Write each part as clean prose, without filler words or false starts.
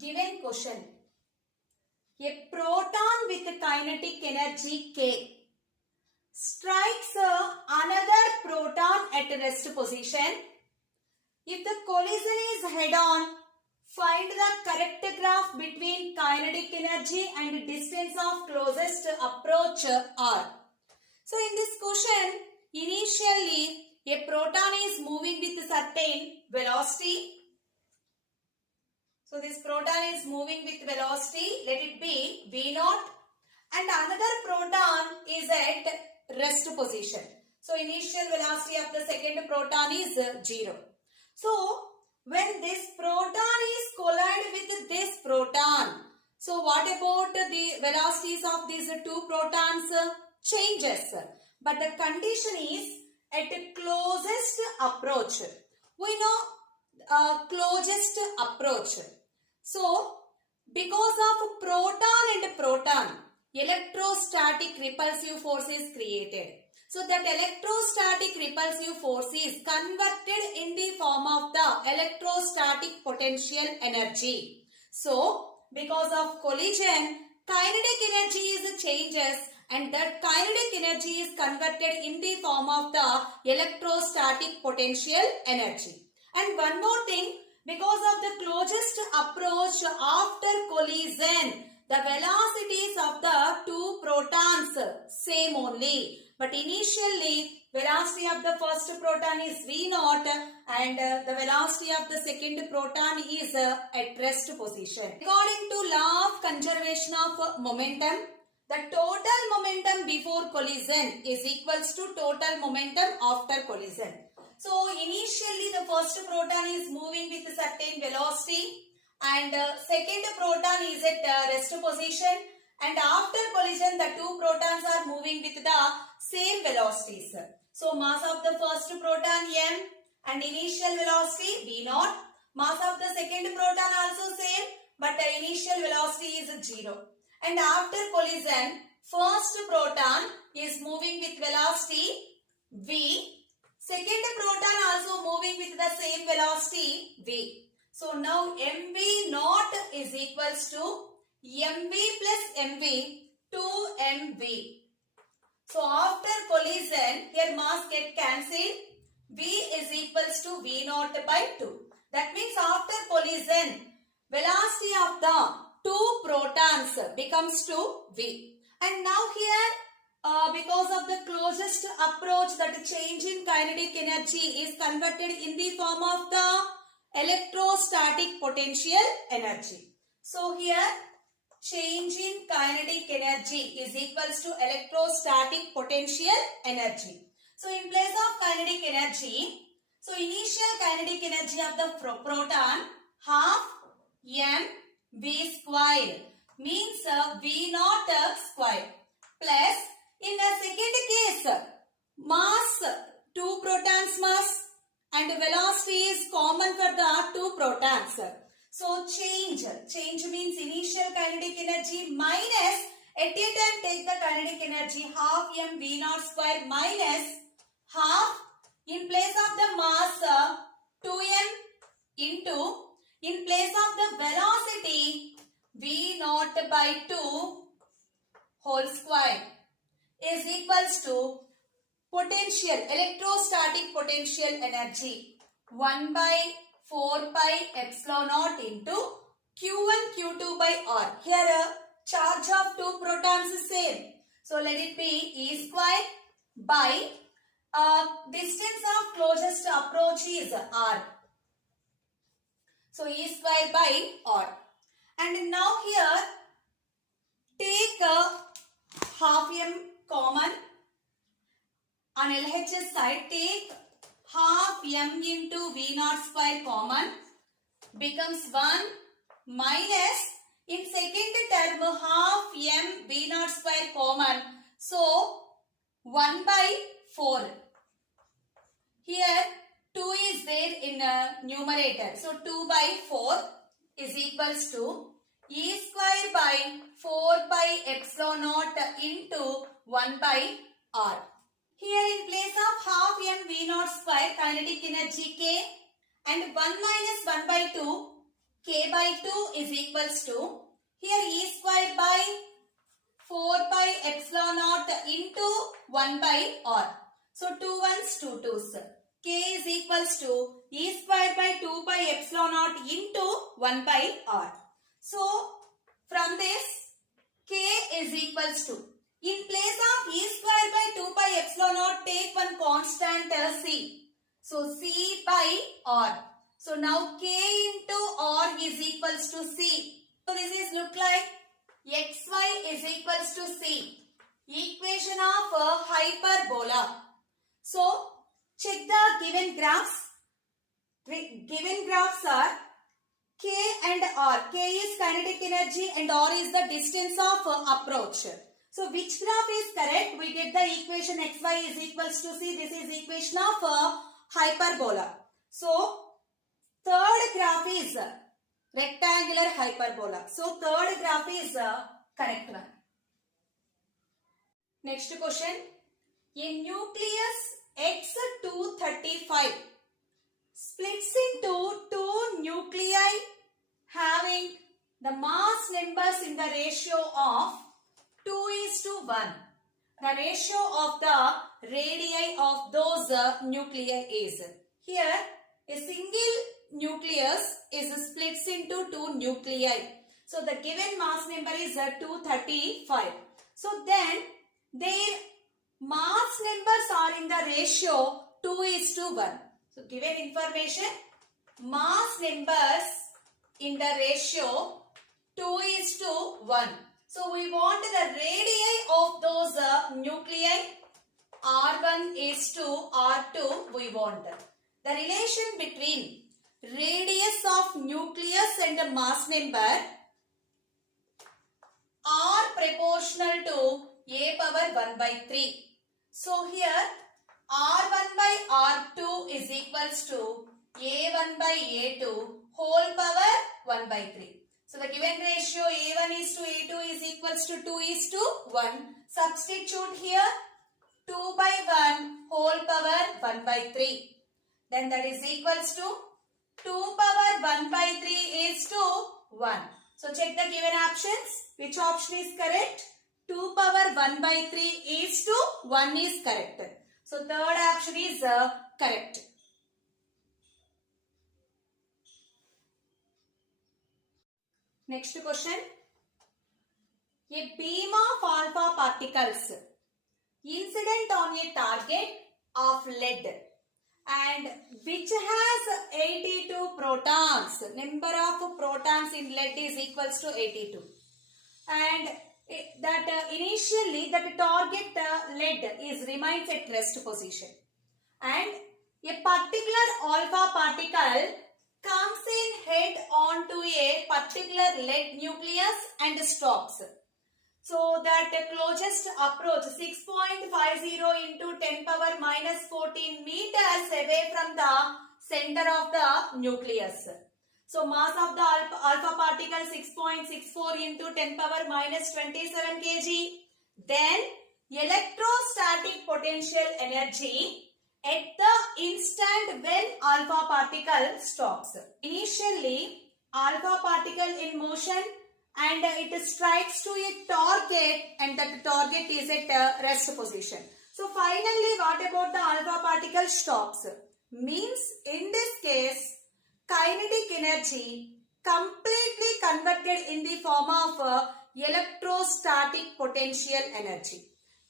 Given question. A proton with kinetic energy K strikes another proton at rest position. If the collision is head-on, find the correct graph between kinetic energy and distance of closest approach R. So in this question, initially a proton is moving with certain velocity. So this proton is moving with velocity, let it be V0, and another proton is at rest position. So initial velocity of the second proton is 0. So when this proton is collided with this proton, so what about the velocities of these two protons? Changes. But the condition is at closest approach. We know closest approach. So because of proton and proton, electrostatic repulsive force is created. So that electrostatic repulsive force is converted in the form of the electrostatic potential energy. So because of collision, kinetic energy is changes and that kinetic energy is converted in the form of the electrostatic potential energy. And one more thing, because of the closest approach after collision, the velocities of the two protons same only. But initially, velocity of the first proton is V0 and the velocity of the second proton is at rest position. According to law of conservation of momentum, the total momentum before collision is equals to total momentum after collision. So initially the first proton is moving with a certain velocity and second proton is at rest position, and after collision the two protons are moving with the same velocities. So mass of the first proton m and initial velocity v0. Mass of the second proton also same, but the initial velocity is 0. And after collision, first proton is moving with velocity v. Second proton also moving with the same velocity v. So now mv naught is equals to mv plus mv 2mv. So after collision, here mass get cancelled. V is equals to v naught by 2. That means after collision, velocity of the two protons becomes to v. And now here, because of the closest approach, that change in kinetic energy is converted in the form of the electrostatic potential energy. So here change in kinetic energy is equals to electrostatic potential energy. So in place of kinetic energy, so initial kinetic energy of the proton half m v square means v naught square plus in the second case mass, two protons mass and velocity is common for the two protons. So change means initial kinetic energy minus at a time take the kinetic energy half m v naught square minus half in place of the mass 2m into in place of the velocity v naught by 2 whole square is equals to potential, electrostatic potential energy 1 by 4 pi epsilon naught into Q1 Q2 by R. Here charge of two protons is same. So let it be E square by distance of closest approach is R. So E square by R. And now here take half m common. On LHS side, take half m into v naught square common becomes 1 minus in second term half m v naught square common. So 1 by 4. Here 2 is there in numerator. So 2 by 4 is equals to E square by 4 pi epsilon naught into 1 by R. Here in place of half mv naught square kinetic energy K and 1 minus 1 by 2 K by 2 is equals to, here E square by 4 pi epsilon naught into 1 by R. So 2 ones, 2 twos. K is equals to E square by 2 pi epsilon naught into 1 by R. So from this, K is equals to, in place of E square by 2 pi epsilon naught, take one constant C. So C by R. So now K into R is equals to C. So this is look like xy is equals to C. Equation of a hyperbola. So check the given graphs. The given graphs are K and R. K is kinetic energy and R is the distance of approach. So which graph is correct? We get the equation xy is equals to C. This is equation of hyperbola. So third graph is rectangular hyperbola. So third graph is correct one. Next question. A nucleus X235 splits into two nuclei having the mass numbers in the ratio of 2:1. The ratio of the radii of those nuclei is. Here a single nucleus is splits into two nuclei. So the given mass number is 235. So then their mass numbers are in the ratio 2:1. So given information, mass numbers in the ratio 2:1. So we want the radii of those nuclei. R1 is to R2 we want. The relation between radius of nucleus and the mass number are proportional to a power 1 by 3. So here R1 by R2 is equals to A1 by A2 whole power 1 by 3. So the given ratio A1 is to A2 is equals to 2:1. Substitute here 2 by 1 whole power 1 by 3. Then that is equals to 2 power 1 by 3 is to 1. So check the given options. Which option is correct? 2 power 1 by 3 is to 1 is correct. So third option is correct. Next question. A beam of alpha particles incident on a target of lead and which has 82 protons. Number of protons in lead is equals to 82. And that initially that target lead is remains at rest position. And a particular alpha particle comes in head onto a particular lead nucleus and stops. So that closest approach 6.50 into 10 power minus 14 meters away from the center of the nucleus. So mass of the alpha particle 6.64 into 10 power minus 27 kg. Then electrostatic potential energy at the instant when alpha particle stops. Initially alpha particle in motion and it strikes to a target and that target is at rest position. So finally what about the alpha particle stops? Means in this case kinetic energy completely converted in the form of electrostatic potential energy.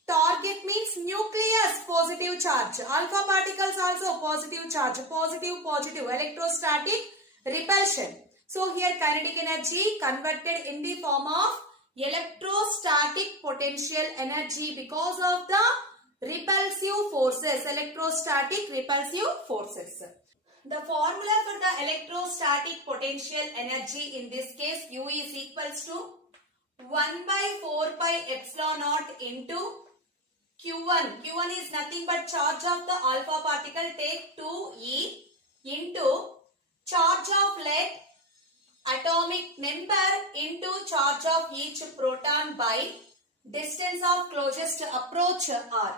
Target means nucleus positive charge. Alpha particles also positive charge. Positive. Electrostatic repulsion. So here kinetic energy converted in the form of electrostatic potential energy because of the repulsive forces. Electrostatic repulsive forces. The formula for the electrostatic potential energy in this case U is equals to 1 by 4 pi epsilon naught into Q1. Q1 is nothing but charge of the alpha particle. Take 2e into charge of lead atomic number into charge of each proton by distance of closest approach R.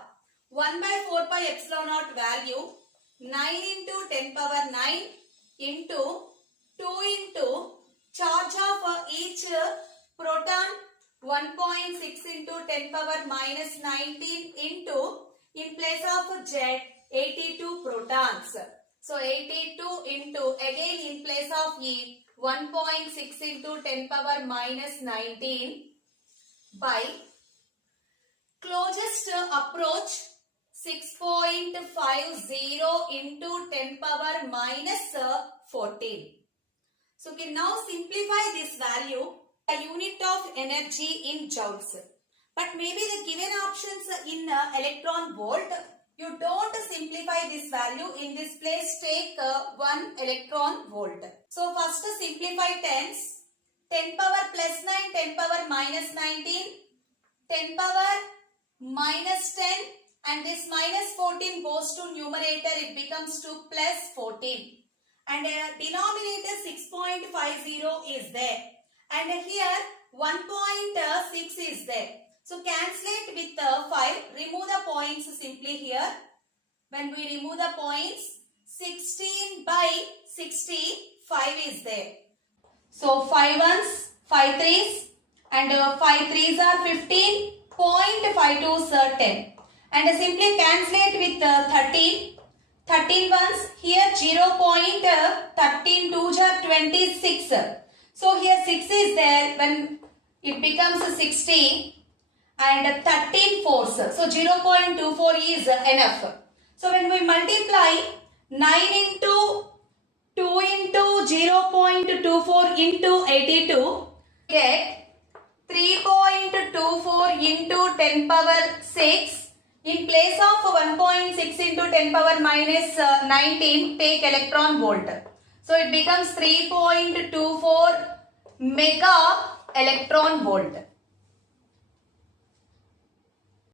1 by 4 pi epsilon naught value 9 into 10 power 9 into 2 into charge of each proton 1.6 into 10 power minus 19 into, in place of Z, 82 protons. So 82 into, again in place of E, 1.6 into 10 power minus 19 by closest approach 6.50 into 10 power minus 14. So we can now simplify this value, a unit of energy in joules. But maybe the given options in electron volt, you don't simplify this value. In this place, take 1 electron volt. So first simplify tens. 10 power plus 9, 10 power minus 19, 10 power minus 10, and this minus 14 goes to numerator, it becomes to plus 14. And denominator 6.50 is there. And here 1.6 is there. So cancel it with 5. Remove the points simply here. When we remove the points, 16 by 65 is there. So 5 ones, 5 threes, and 5 threes are 15. 0.52 is 10. And simply cancel it with 13. 13 ones, here 0.13 twos are 26. So here 6 is there, when it becomes 60, and 13 fours. So 0.24 is enough. So when we multiply 9 into 2 into 0.24 into 82, get 3.24 into 10 power 6. In place of 1.6 into 10 power minus 19, take electron volt. So it becomes 3.24 mega electron volt.